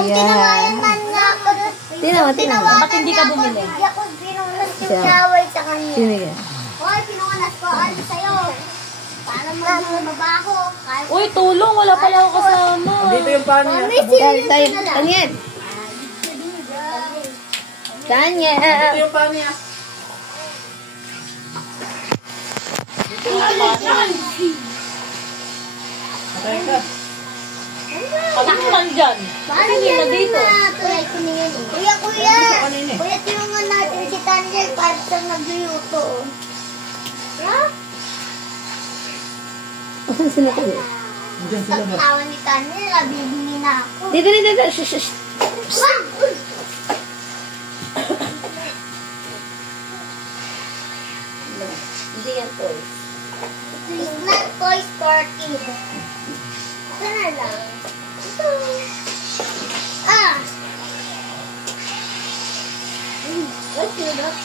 Yung tinawayan man nga ako. Tinawa. Ba't hindi ka bumili? Hindi ako pinunas yung yaway sa kanya. Sino yan? Hoy, pinunas ko. Ano sa'yo? Para magbaba ako. Uy, tulong. Wala pala ako kasama. Dito yung pan niya. Daniel. Daniel. Dito yung pan niya. Dito yung pan niya. Patay ka. Patakpan dyan. Paano yan na tulay ko na yun? Kuya, kuya, tinungan natin si Daniel para sa nagluto. Ha? Asan sila kayo? Diyan sila ba? Pagkawan ni Daniel, bibili na ako. Dito. Shh. Hindi yan toys. It's not toys for kids. Ito na lang. Ito.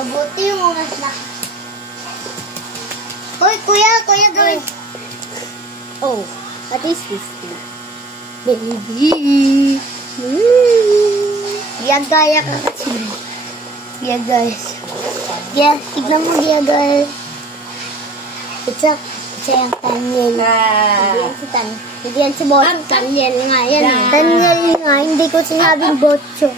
Abuti yung unas na. Hoy, kuya, gawin. Oh, what is this thing? Baby. Giyagaya ka kasi. Giyagaya siya. Tignan mo giyagaya. Isa yung Daniel. Hindi yan si Bocho. Daniel nga yan. Daniel nga, hindi ko sinabing Bocho.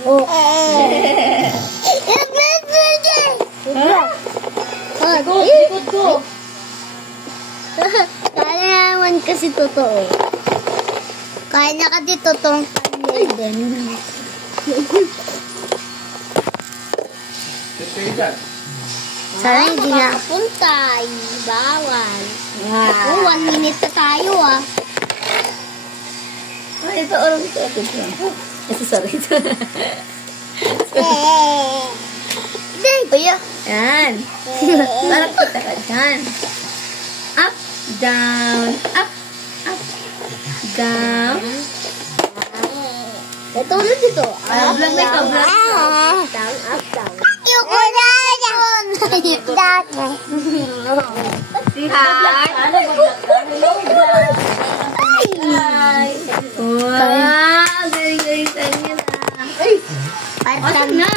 Likod ko. Kaya naman kasi totoo. Kaya na kasi totoong Daniel din. Sana hindi na punta. Bawal. 1 minute na tayo Ito, orang ito. Sorry. Kuya. Yan. Parang kita ka dyan. Up, down, up, down. Ito ulit ito. Vlog na ikaw, vlog. Down, up, down. Ayoko na yun. Dati. Si Hi. Hi. Wow, galing niya na. Asan na?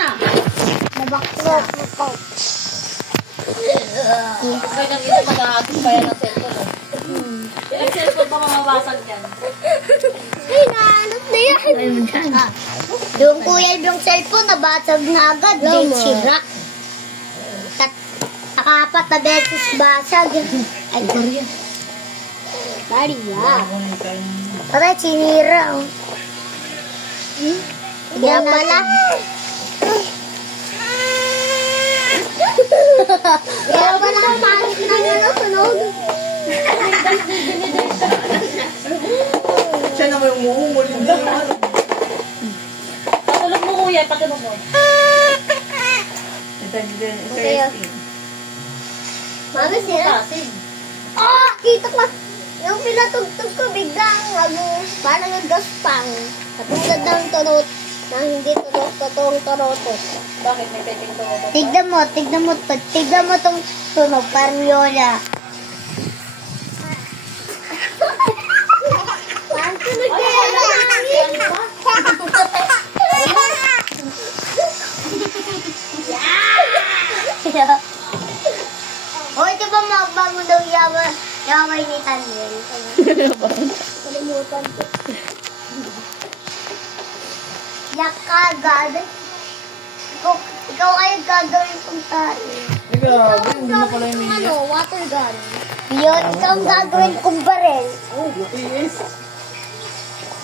Nabaklo ko. Kaya nang ito mag-aagin pa yan ang cellphone. Yung cellphone pa mamawasag yan. Ay, naanap na yan. Yung kuya yung cellphone, nabasag na agad. Din sira. Nakapat na beses basag. Ay, Korea. Maria. Tara, sinira. Kaya pala. Kaya pala ang pangit na gano'n, tunog. Siya naman yung muhumul. Patulog mo kuya, patulog mo. Ito. Mami, sira. Kita ko. Yung pinatugtog ko biglang, parang naggaspang. Katulad ng tunot, na hindi totoong turotot. Bakit may pwedeng tumotot? Tignan mo tong tunog, parang yola. Parang tunog na yan. Hoy, di ba magbago daw yaway ni Daniel? Kalimutan ko. Yak ka, agad. Ikaw ay gagawin kong tayo. Ikaw, hindi mo pala yung media. Water gun. Yun, ikaw ang gagawin kong barel. Oh, buti is.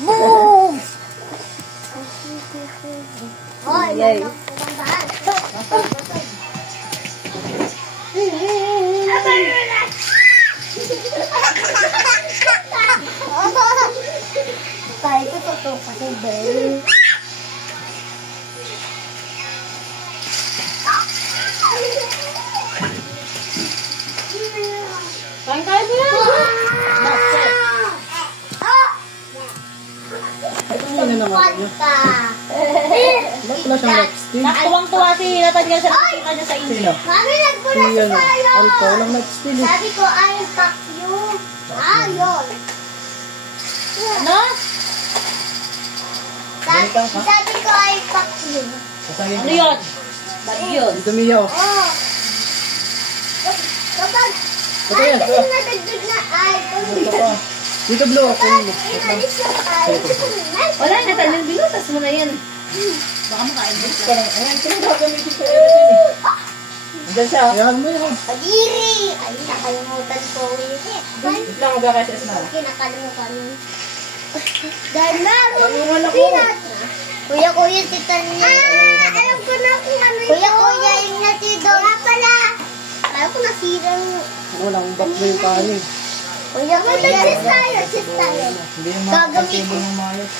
Boom! Hoy, magpapandaan. Tayo ko totoo kasi barel. Kain mo yan. Ito muna naman yun. Wala siyang lipstick. Nakatuwang-tuwa si Nathaniel sa nakita niya sa inyo. Sino? Mami, nagpula Yan. sa tayo. Alto, walang lipstick. Sabi ko, I'll pack you. Yun. Ano? Sabi ko ay pack yun. Ano yun? Bag yun. Dito, Mio. Oo. Kapag, Ito yan. kasi nadagdag na ay, Ito pa. Dito, Blue. kapag inalis yung ay, Wala na tayo. Binutas mo na yan. Baka makain mo. Ayan, ito yung gagamitin ko Eric yan eh. Andyan siya. Ayan mo yun. Kadiri! Ay, nakalimutan ko yun eh. Wait lang, magkakasis na. Kinakalimutan yun. Dahil naroon, Ayungan ako. Kuya, tita niya. Alam ko na kung ano yun. Kuya, yung natido. Nga pala. Alam ko nasira yung... Walang back na yung kanin. Kuya, cheese tayo. Hindi yung Gagamitin. table ng mayos.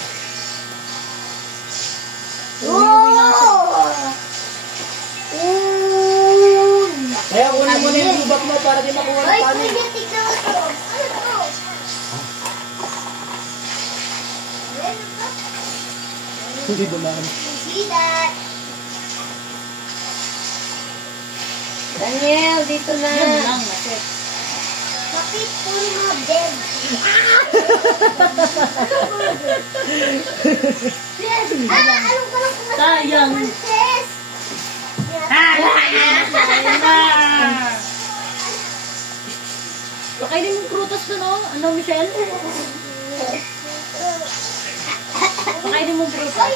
Wow! Kaya kunin mo na yung blue back mo para di makuha ng Ay, kanin. kuya, tignan mo to. Ano to? Hindi dumaan. See that? Daniel, dito na. Yan lang, chef. Bakit puro mga bed? Yes! Alam ko lang kung Sayang. Princess! Pakainin mo prutas doon, oh. Ano, Michelle? Pakainin mo prutas.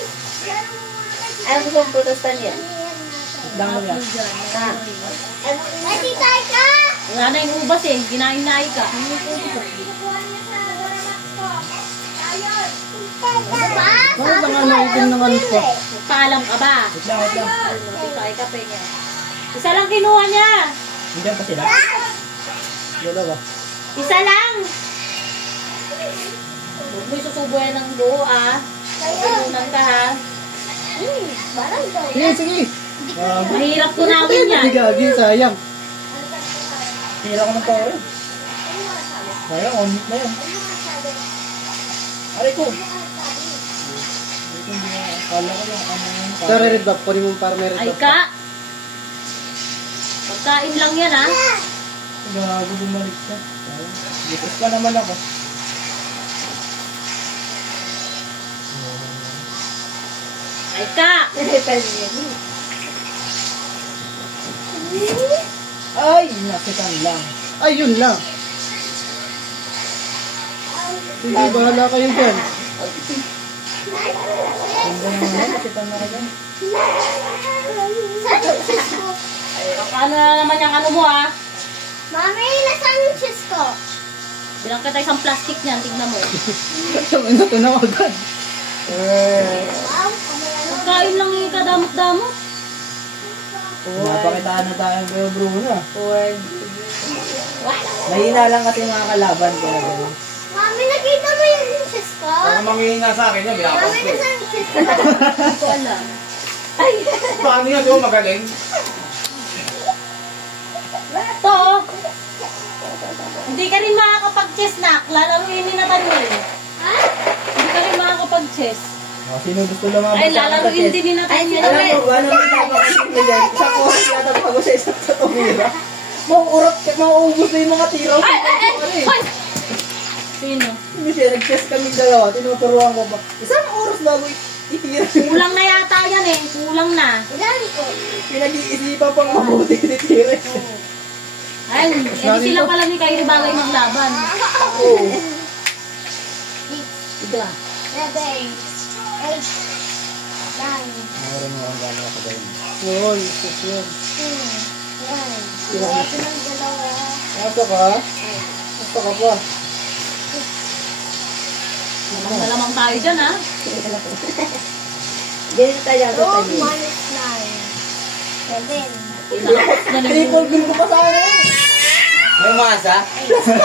Ayaw mo kong prutas, Daniel? Lang mo yan. Ay, titay ka! Wala na yung ubas eh. Ginain-nain ka. Bakit lang ano itim ng ano ko? Paalam ka ba? Wait lang. Titay ka pa niya. Isa lang kinuha niya. Nandiyan pa sila? Dalawa. Isa lang. Huwag mo isusubo yan ng buo, ah. Pinunan ka, ha. Parang daw. Sige, sige. Mahirap tunawin yan. Hindi gagi, sayang. Hira ko ng power. Sayang, on hit na yan. Aray ko. Kala ko lang ano yun. Tara, red back. Kunin mo para may red Ay back. ka. Pagkain lang yan, ha. Gago, bumalik siya. Bukas pa naman ako. Ay ka. Ay, nakitan lang. Ay, yun lang. Sige, bahala kayo dyan. Ganda naman yan, nakitan na kayo. Saan yung cheese ko? Ano na naman yung ano mo, ha. Mami, nasaan yung cheese ko? Bilang kita isang plastic niyan. Tignan mo. Yung ina, tunaw agad. Wow, Pagkain lang yung kadamot-damot. Napakitaan na tayo kayo, Bruno. Mahina lang kasi mga kalaban ko. Mami, nakita mo yung cheese ko? Kung manghihina sa akin yun, biyakap Mami, ko. nasaan yung cheese ko? Hindi ko alam. Paano yun? Di ba magaling? Ito. Hindi ka rin makakapag-chess, nak. Lalaruin ni Nathaniel. Ha? Hindi ka rin makakapag-chess. Sino gusto lang mga Ay, lalaruin din ni Nathaniel. Ano mo tayo sa kuha siya tapos sa isang sa tumira. Mauubos na yung mga tiraw. Ay! Sino? Hindi siya, nag-chess kami dalawa. Tinuturuan ko ba? Isang oras bago itira. Kulang na yata yan eh. Kulang na. Ilan ko? Pinag-iisipan pang mabuti itira. Ay, hindi sila pala ni Kyrie bagay maglaban. Oo. Ika. 7, 8, 9, Meron mo ang gano'n ako dahil. Oo, yes, yun. 10, 9. Iwan ko ng dalawa. Asa ka? Asa ka pa? Malamang tayo dyan, ha? Ganyan tayo. 2 minus 9. 7. Triple bill ko pa sa akin. May umasa?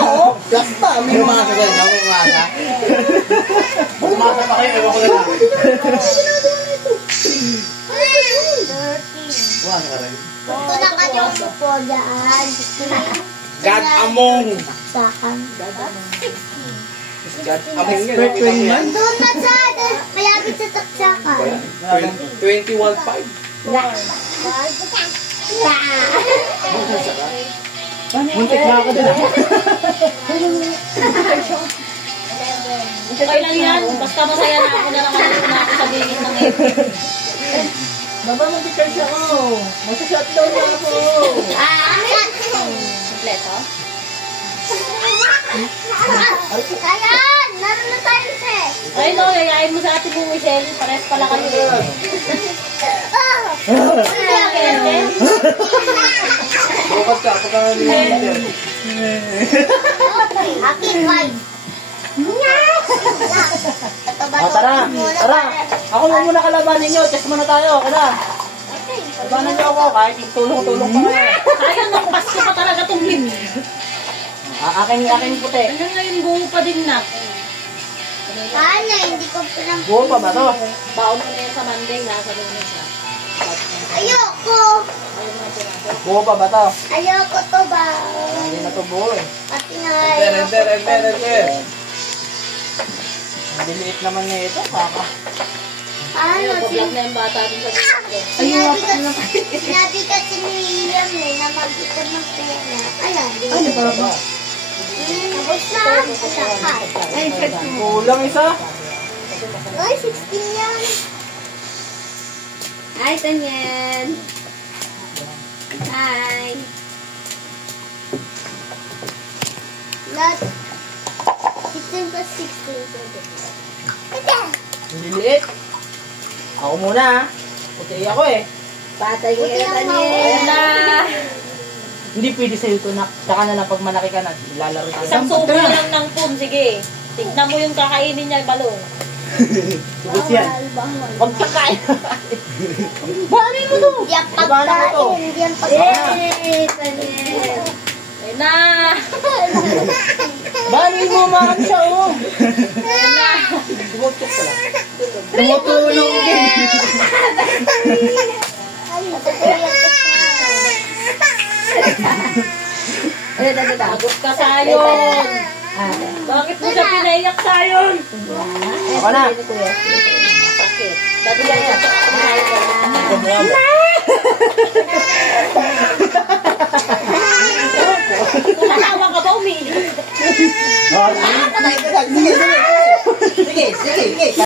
Oo, plus pa. May umasa ba yun? May umasa? Mas umasa pa kayo, ewan ko na lang. 13. Umasa ka rin. Ito na kanyang po dyan. God among. Sakan. 16. God among yun. Expert wing man. Doon na sa, malapit sa taksakan. 21.5. Muntik na ako din ah. 11, Okay lang yan. Basta masaya na ako na nakalito na ako sa bingit ng Epic. Baba, mag-charge ako. Masa-shutdown na ako. Kompleto? Ayan! Naroon na tayo sa Ay no, yayain mo sa ate mo, Michelle. Pares pala kayo. Bukas ka, pagka nilimutin. Aking wife. Tara. Ako yung muna kalabanin nyo. Test muna tayo. Kada. Labanan nyo ako. Kahit tulong-tulong pa kayo. Sayang, ng Pasko pa talaga itong lim. Akin puti. Hanggang ngayon, buo pa din na. Paano? Hindi ko pinang... Buo pa ba to? Baon mo na yan sa Monday, nasa lunes na. Ayoko! Ayun mga pinasa. Buo pa ba to? Ayoko to ba? Hindi na to buo eh. Pati na Enter. Ang diliit naman na ito. Kaka. Ano? Pag-vlog na yung bata din sa video. Sinabi kasi ni Liam na mag-ipon ng pera. Ayan. Ano para ba? Tapos na. Ay, Kulang isa. Ay, 16 yan. Hi, Tanyan. Hi. Not 16 plus 16. Ang diliit. Ako muna. Puti ako eh. Patay ko Ayan yan. na. Hindi pwede sa'yo ito na. Tsaka na lang pag malaki ka na. Lalaro tayo. Isang subo lang ng pun, sige. Tignan mo yung kakainin niya, balong. Subos yan. Bawal. Huwag kakain. Bahanin mo to. Hindi yan Bahanin mo to. pagkain. Hindi yan pagkain. Ayun na. Bahanin mo mga siya oh. Tumutok pala. Tumutulong din. Agos ka sayon. Bakit mo siya pinaiyak sayon? Ako na. Sakit. Dati yan yan. Kumatawa ka ba, umiiyak? Sige.